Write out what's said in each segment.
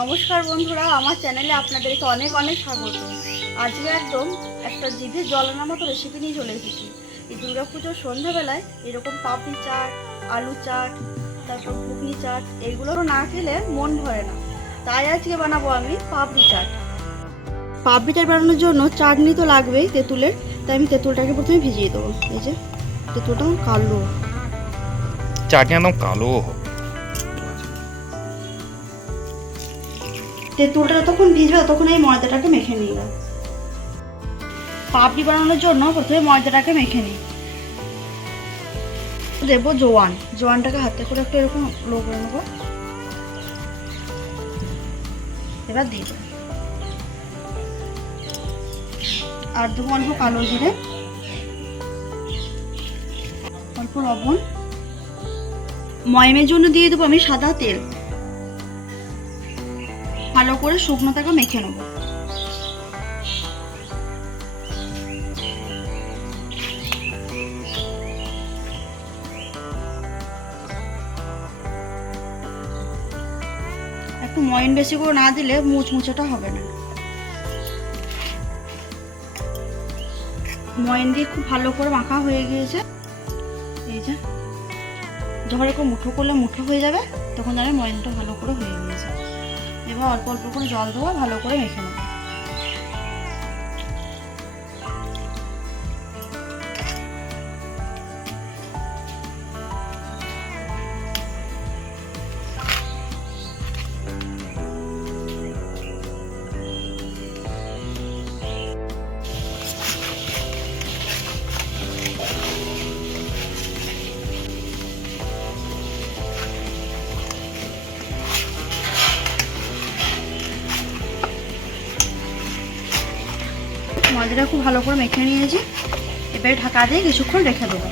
নমস্কার বন্ধুরা, আমার চ্যানেলে আপনাদেরকে অনেক অনেক স্বাগত। আজকে একদম একটা জিভে জলানোর মতো রেসিপি নিয়ে চলে এসেছি। এই দুর্গা পুজোর সন্ধ্যাবেলায় এরকম পাপড়ি চাট, আলু চাট, তারপর ঘুগনি চাট এইগুলো না খেলে মন ভরে না। তাই আজকে বানাবো আমি পাপড়ি চাট। পাপড়ি চাট বানানোর জন্য চাটনি তো লাগবেই তেঁতুলের, তাই আমি তেঁতুলটাকে প্রথমে ভিজিয়ে দেবো। এই যে, তেঁতুলটা কালো। চাটনি একদম কালো। তেঁতুলটা যতক্ষণ ভিজবে ততক্ষণ এই ময়দাটাকে মেখে নিই পাপড়ি বানানোর জন্য প্রথমে ময়দাটাকে মেখে নিই। দেবো জোয়ান। জোয়ানটাকে হাতে করে একটু এরকম লো করে নেব। এবার দেবো। আর দেবো অল্প কালো জিরে। অল্প লবণ। ময়মের জন্য দিয়ে দেবো আমি সাদা তেল। ভালো করে শুকনো শুকনোটাকে মেখে নেব। একটু ময়ন বেশি করে না দিলে মুচমুচেটা হবে না। ময়ন দিয়ে খুব ভালো করে মাখা হয়ে গিয়েছে। এই যে, যখন এরকম মুঠো করলে মুঠো হয়ে যাবে, তখন ধরে ময়নটা ভালো করে হয়ে গিয়েছে। এবার অল্প অল্প করে জল দেওয়া ভালো করে মেখে নেব। ময়দাটা খুব ভালো করে মেখে নিয়েছি। এবারে ঢাকা দিয়ে কিছুক্ষণ রেখে দেবো।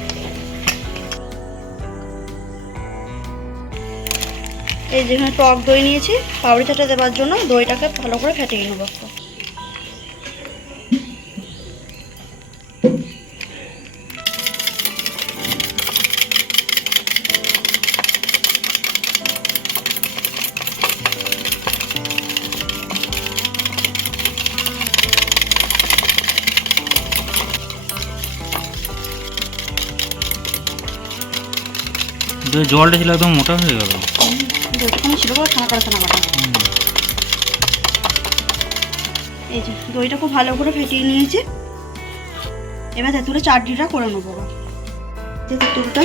এই যেখানে টক দই নিয়েছি পাউরি চাটা দেওয়ার জন্য দইটাকে ভালো করে ফেটিয়ে নেব। জলটা ছিল একদম মোটা হয়ে গেল। এই যে দইটা খুব ভালো করে ফেটিয়ে নিয়েছি। এবার তেঁতুলে চাটনিটা করে নেব যে তেঁতুলটা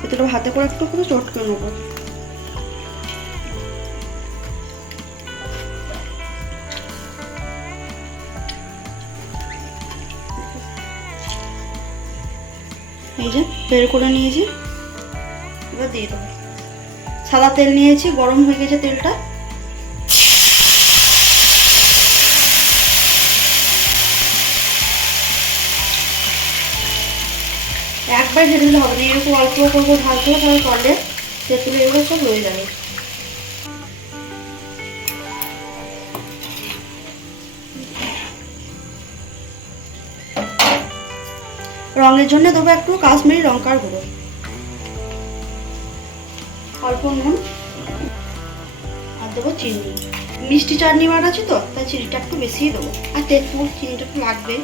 তেঁতুলটা হাতে করে একটু করে চট করে নেব। এই যে বের করে নিয়েছি। এবার দিয়ে দেবো। সাদা তেল নিয়েছি, গরম হয়ে গেছে তেলটা। একবার ঢেলে দিলে হবে না, এরকম অল্প করব ঢালতে হবে তাহলে করলে তেঁতুলে এগুলো সব রয়ে যাবে। রঙের জন্য দেবো একটু কাশ্মীরি লঙ্কার গুঁড়ো। অল্প নুন আর দেবো চিনি। মিষ্টি চাটনি বানাচ্ছি তো, তাই চিনিটা একটু বেশিই দেবো। আর তেজপুর চিনিটা একটু লাগবে।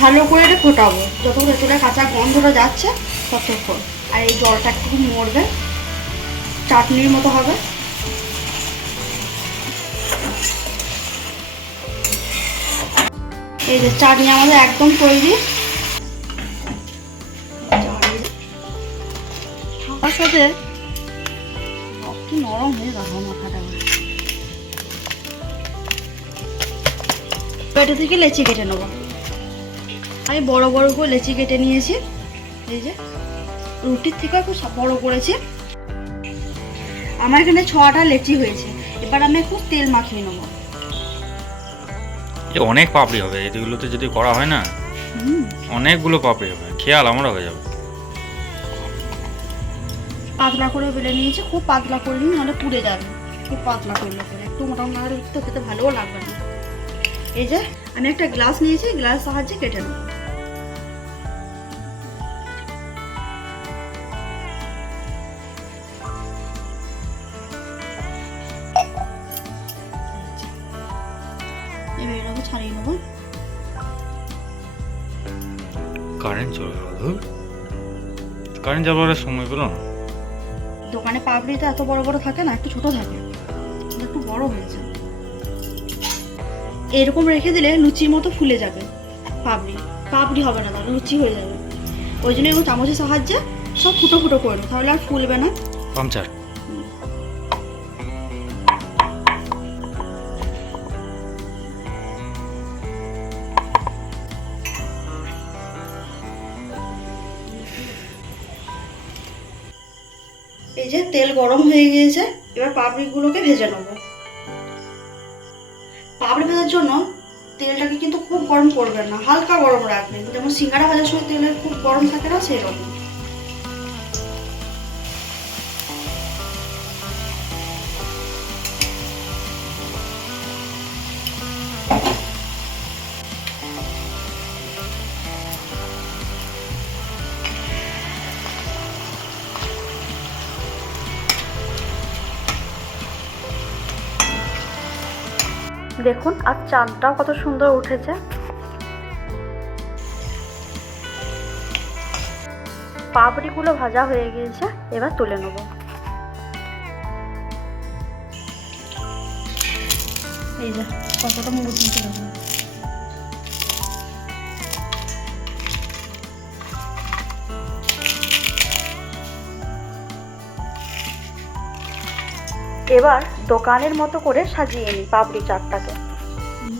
ভালো করে এটা ফোটাবো। যতক্ষণ তেঁতুলের কাঁচা গন্ধটা যাচ্ছে, ততক্ষণ। আর এই জলটা একটু মরবে। চাটনির মতো হবে। এই যে চাটনি আমাদের একদম তৈরি। সাথে একটু নরম হয়ে গেল মাথাটা পেটে থেকে লেচি কেটে নেব। আমি বড় বড় করে লেচি কেটে নিয়েছি। এই যে রুটির থেকে একটু বড় করেছি। আমার এখানে ছটা লেচি হয়েছে। এবার আমি একটু তেল মাখিয়ে নেব। অনেক পাপড়ি হবে। এগুলোতে যদি করা হয় না অনেকগুলো পাপড়ি হবে। খেয়াল আমরা হয়ে যাবে। পাতলা করে বেলে নিয়েছি, খুব পাতলা করে নিই নাহলে পুড়ে যাবে। খুব পাতলা করলে পরে। একটু মোটামুটি নাহলে খেতে ভালোও লাগবে না। এই যে, আমি একটা গ্লাস নিয়েছি, গ্লাস সাহায্যে কেটে নেব। ছাড়িয়ে নেব। কারেন্ট চলে গেল কারেন্ট যাবার সময় পেল না। দোকানে পাপড়ি তো এত বড় বড় থাকে না, একটু ছোট থাকে। একটু বড় হয়েছে। এরকম রেখে দিলে লুচির মতো ফুলে যাবে পাপড়ি। পাপড়ি হবে না তাহলে, লুচি হয়ে যাবে। ওই জন্য চামচের সাহায্যে সব ফুটো ফুটো করে তাহলে আর ফুলবে না। পাংচার যে তেল গরম হয়ে গিয়েছে, এবার পাপড়িগুলোকে ভেজে নেব। পাপড়ি ভাজার জন্য তেলটাকে কিন্তু খুব গরম করবেন না, হালকা গরম রাখবেন। যেমন সিঙ্গারা ভাজার সময় তেলের খুব গরম থাকে না সেই দেখুন, আর চাঁদটাও কত সুন্দর উঠেছে। পাপড়িগুলো ভাজা হয়ে গিয়েছে, এবার তুলে নেব। এই যে, কতটা মুগুর এবার দোকানের মতো করে সাজিয়ে নিই পাপড়ি চাটটাকে।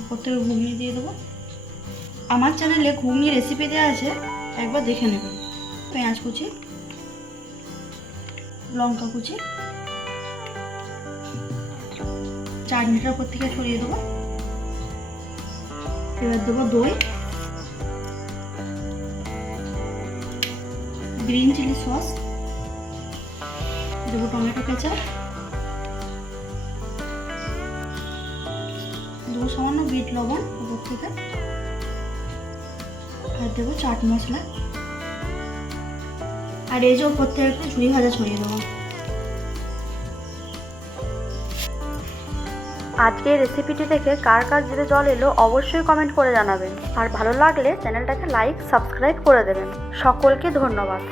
প্রত্যেকে ঘুগনি দিয়ে দেবো। আমার চ্যানেলে ঘুগনি রেসিপি দেওয়া আছে, একবার দেখে নেবেন পেঁয়াজ কুচি, লঙ্কা কুচি চাটনিটার উপর থেকে ছড়িয়ে দেবো। এবার দেবো দই গ্রিন চিলি সস দেবো টমেটো কেচাপ দেবো সামান্য বিট লবণ উপর থেকে। আর দেবো চাট মশলা। আর এই যে উপর থেকে একটু ঝুড়ি ভাজা ছড়িয়ে দেবো। আজকের রেসিপিটি দেখে কার কার জিভে জল এলো অবশ্যই কমেন্ট করে জানাবেন। আর ভালো লাগলে চ্যানেলটাকে লাইক সাবস্ক্রাইব করে দেবেন। সকলকে ধন্যবাদ।